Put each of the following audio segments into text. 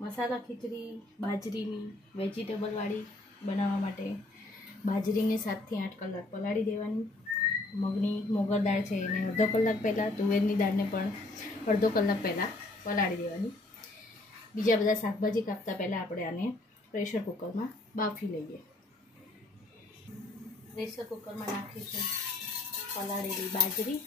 मसाला खीचड़ी बाजरीनी वेजिटेबलवाળી बनाववा माटे बाजरीने 7 થી 8 કલાક પલાળી દેવાની। મગની મોગર દાળ છે એને અડધો કલાક પહેલાં, તુવેરની દાળને પણ અડધો કલાક પહેલાં પલાળી દેવાની। બીજા બધા શાકભાજી કાપતા પહેલાં આપણે આને પ્રેશર કુકરમાં બાફી લઈએ। પ્રેશર કુકરમાં નાખીશું પલાળેલી બાજરી,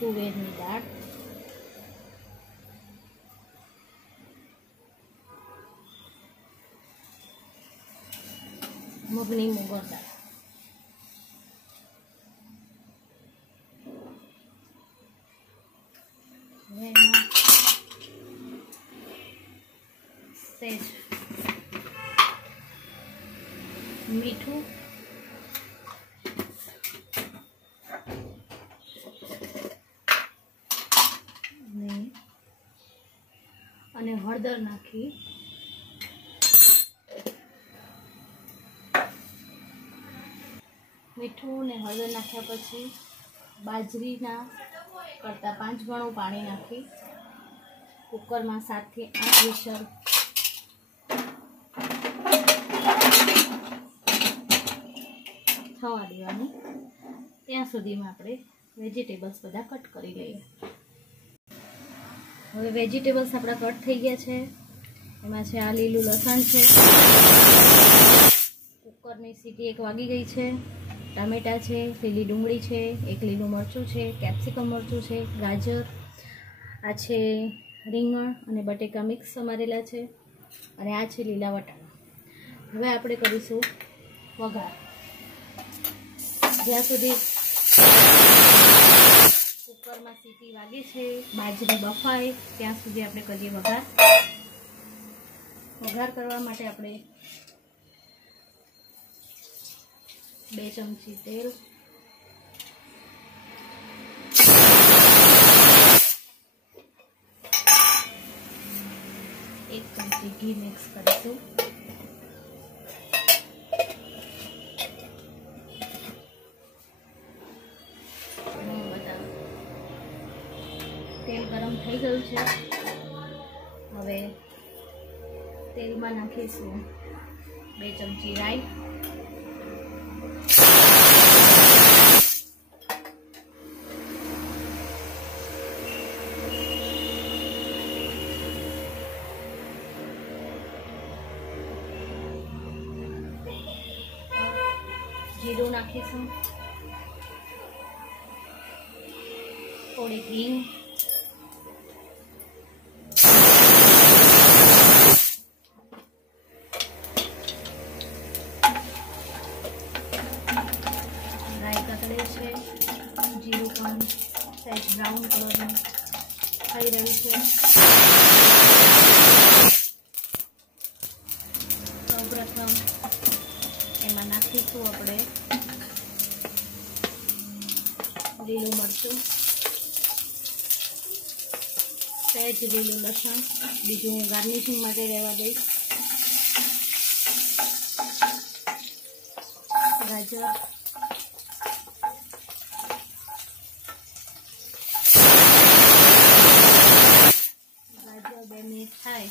तुवेरनी दाळ, मगनी मोगर दाळ, सेज मीठू, અને હળદર નાખી મીઠું ને હળદર નાખ્યા પછી બાજરીના કરતાં 5 ગણું પાણી નાખી કુકરમાં 7 થી 8 વિસલ થવા દેવાની। ત્યાં સુધીમાં આપણે વેજીટેબલ્સ બધા કટ કરી લઈએ। હવે વેજીટેબલ્સ આપણા કટ થઈ ગયા છે। એમાં છે આ લીલું લસણ છે, કુકરની સીટી 1 વાગી ગઈ છે, ટામેટા છે, લીલી ડુંગળી છે, 1 લીલું મરચું છે, કેપ્સિકમ મરચું છે, ગાજર, આ છે રીંગણ અને બટેકા મિક્સ સમારેલા છે, અને આ છે લીલા વટાણા। હવે આપણે કરીશું વઘાર। જ્યાં સુધી કુકરમાં સીટી વાગી છે, બાજરી બફાય ત્યાં સુધી આપણે કરીએ વઘાર। વઘાર કરવા માટે આપણે 2 ચમચી તેલ, 1 ચમચી ઘી મિક્સ કરીશું। તેલ ગરમ થઈ ગયું છે। હવે તેલમાં નાખીશું 2 ચમચી રાઈ, 1 જીરું નાખીશું, થોડી હિંગ, जीरु पण सहेज ब्राउन कलर थई रह्यु छे। सौप्रथम एमां नाखीशुं आपणे લીલું મરચું, સહેજ લીલું લસણ, બીજું હું ગાર્નિશિંગ માટે રહેવા દઈશ, ગાજર, થાય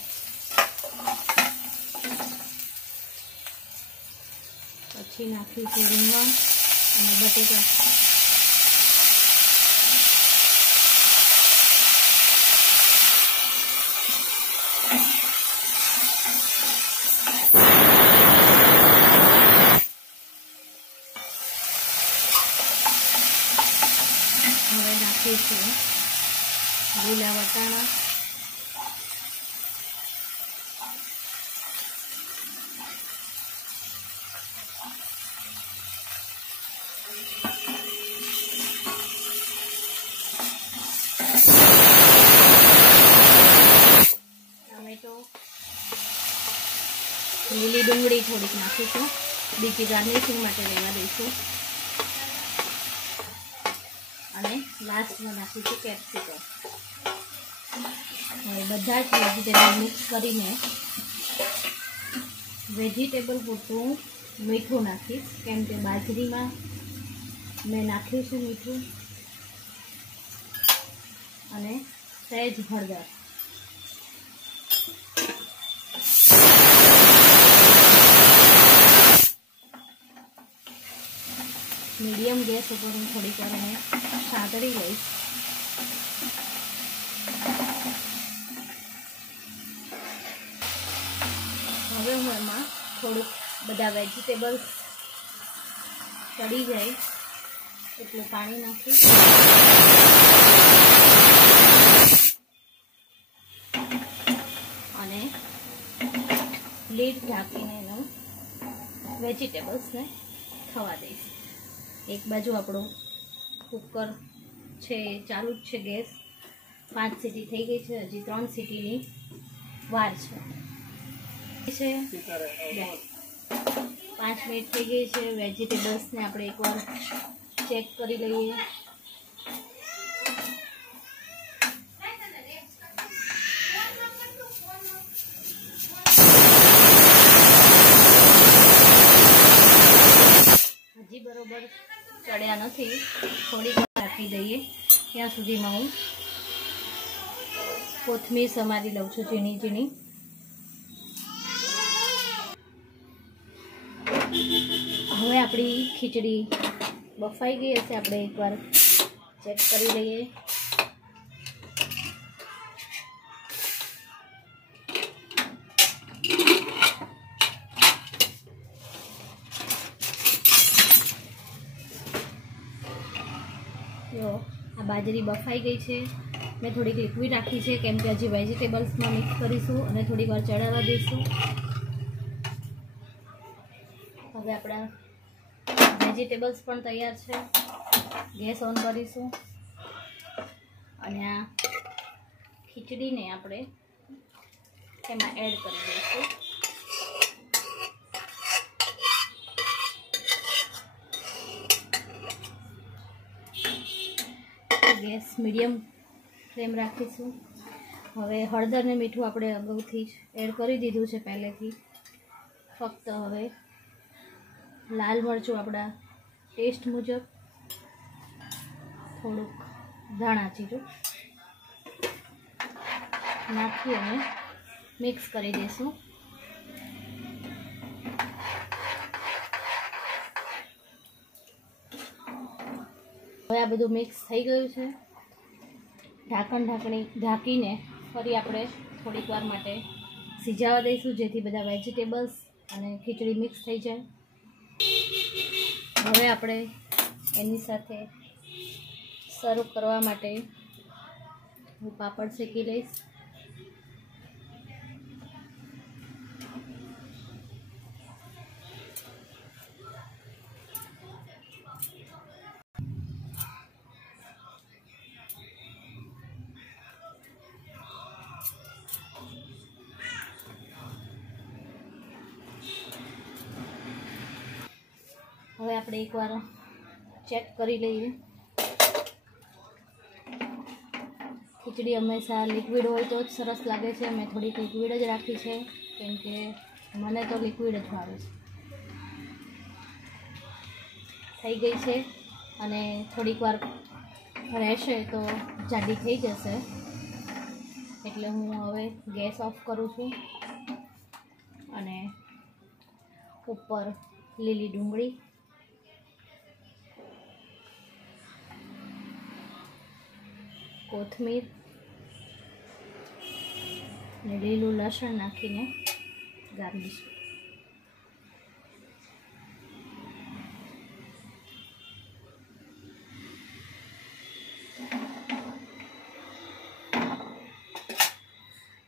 પછી નાખીશું રીંગણ અને બટેકા। હવે નાખીશું લીલા વટાણા, લીલી ડુંગળી થોડીક નાખીશું, બીજી ગાર્નિશિંગ માટે રહેવા દઈશું, અને લાસ્ટમાં નાખીશું કેપ્સિકમ। હવે બધા જ વેજીટેબલ મિક્સ કરીને વેજીટેબલ પૂરતું મીઠું નાખીશ, કેમ કે બાજરીમાં મેં નાખ્યું છે મીઠું, અને સહેજ હળદર. મીડિયમ ગેસ ઉપર હું થોડીક વાર એને સાંતળી લઈશ. હવે હું એમાં થોડુંક બધા વેજીટેબલ્સ ચડી જાય એટલું પાણી નાખીશ, અને લીડ ઢાંકીને એનું વેજીટેબલ્સને થવા દઈશ. એક બાજુ આપણું કુકર છે ચાલુ જ છે ગેસ. 5 સીટી થઈ ગઈ છે, હજી 3 સીટીની વાર છે. 5 મિનિટ થઈ ગઈ છે. વેજીટેબલ્સને આપણે એકવાર ચેક કરી લઈએ. હજી બરોબર ચડ્યા નથી, થોડીક રાખી દઈએ. ત્યાં સુધીમાં હું કોથમીર સમારી લઉં છું ઝીણી ઝીણી. હવે આપણી ખીચડી બફાઈ ગઈ હશે, આપણે એકવાર ચેક કરી લઈએ. જો આ બાજરી બફાઈ ગઈ છે. મેં થોડીક લિક્વિડ રાખી છે, કેમ કે હજી વેજીટેબલ્સમાં મિક્સ કરીશું અને થોડીક વાર ચડાવવા દઈશું. હવે આપણા વેજીટેબલ્સ પણ તૈયાર છે. ગેસ ઓન કરીશું અને આ ખીચડીને આપણે એમાં એડ કરી દઈશું. ગેસ મીડિયમ ફ્લેમ રાખીશું. હવે હળદર ને મીઠું આપણે અગાઉથી જ એડ કરી દીધું છે પહેલેથી. ફક્ત હવે લાલ મરચું આપણા ટેસ્ટ મુજબ, થોડુંક ધાણા જીરું નાખી અને મિક્સ કરી દઈશું. હવે આ બધું મિક્સ થઈ ગયું છે. ઢાંકીને ફરી આપણે થોડીક વાર માટે સિજાવા દઈશું, જેથી બધા વેજીટેબલ્સ અને ખીચડી મિક્સ થઈ જાય. હવે આપણે એની સાથે સર્વ કરવા માટે હું પાપડ શેકી લઈશ. હવે આપણે એકવાર ચેક કરી લઈએ. ખીચડી હંમેશા લિક્વિડ હોય તો જ સરસ લાગે છે. મેં થોડીક લિક્વિડ જ રાખી છે, કેમ કે મને તો લિક્વિડ જ ભાવે છે. થઈ ગઈ છે અને થોડીક વાર રહેશે તો જાડી થઈ જશે. એટલે હું હવે ગેસ ઓફ કરું છું અને ઉપર લીલી ડુંગળી, કોથમીર અને લીલું લસણ નાખીને ગાર્નિશ.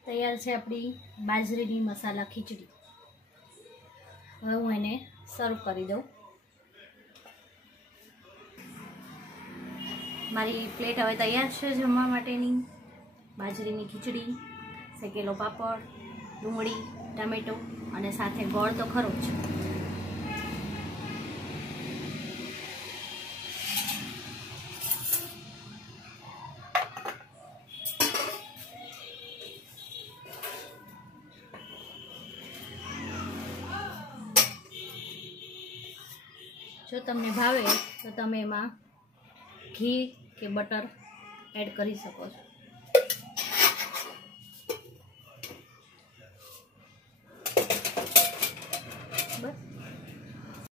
તૈયાર છે આપણી બાજરીની મસાલા ખીચડી. હવે હું એને સર્વ કરી દઉં. મારી પ્લેટ હવે તૈયાર છે જમવા માટેની. બાજરીની ખીચડી, શેકેલો પાપડ, ડુંગળી, ટામેટો અને સાથે ગોળ તો ખરો જ. જો તમને ભાવે તો તમે એમાં ઘી કે બટર એડ કરી શકો છો.